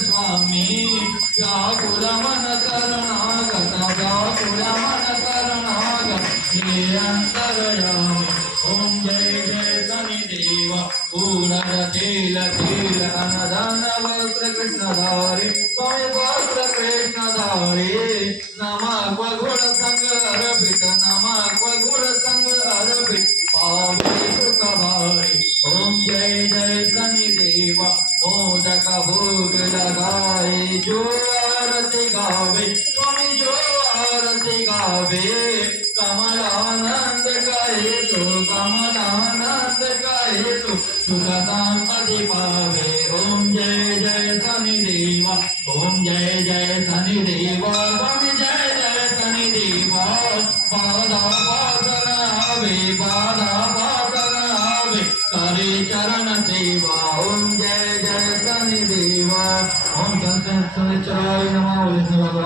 स्वामी व्याकुल मन शरणागत व्याकुल मन शरणागत हे अंतर्यामी ओम जय जय शनिदेव पूर्णरतील तील अनदान वस्त्र कृष्णधारी स्वामी वस्त्र कृष्णधारी नमः गुण संग अर्पित नमः गुण संग अर्पित पावे सुख भारी ओम जय जय शनिदेव मोदक भोग लगाए जो आरती गावे स्वामी जो आरती गावे कमलानंद गाए तो कमलानंद गाए तो सुखदाम पति पावे ओम जय जय शनिदेव ओम जय जय शनिदेव स्वामी जय जय शनिदेव पादा पादन आवे पादा पादन आवे करे चरण सेवा ओम जय जय शनिदेव ओम संत सुनिचाय नमः।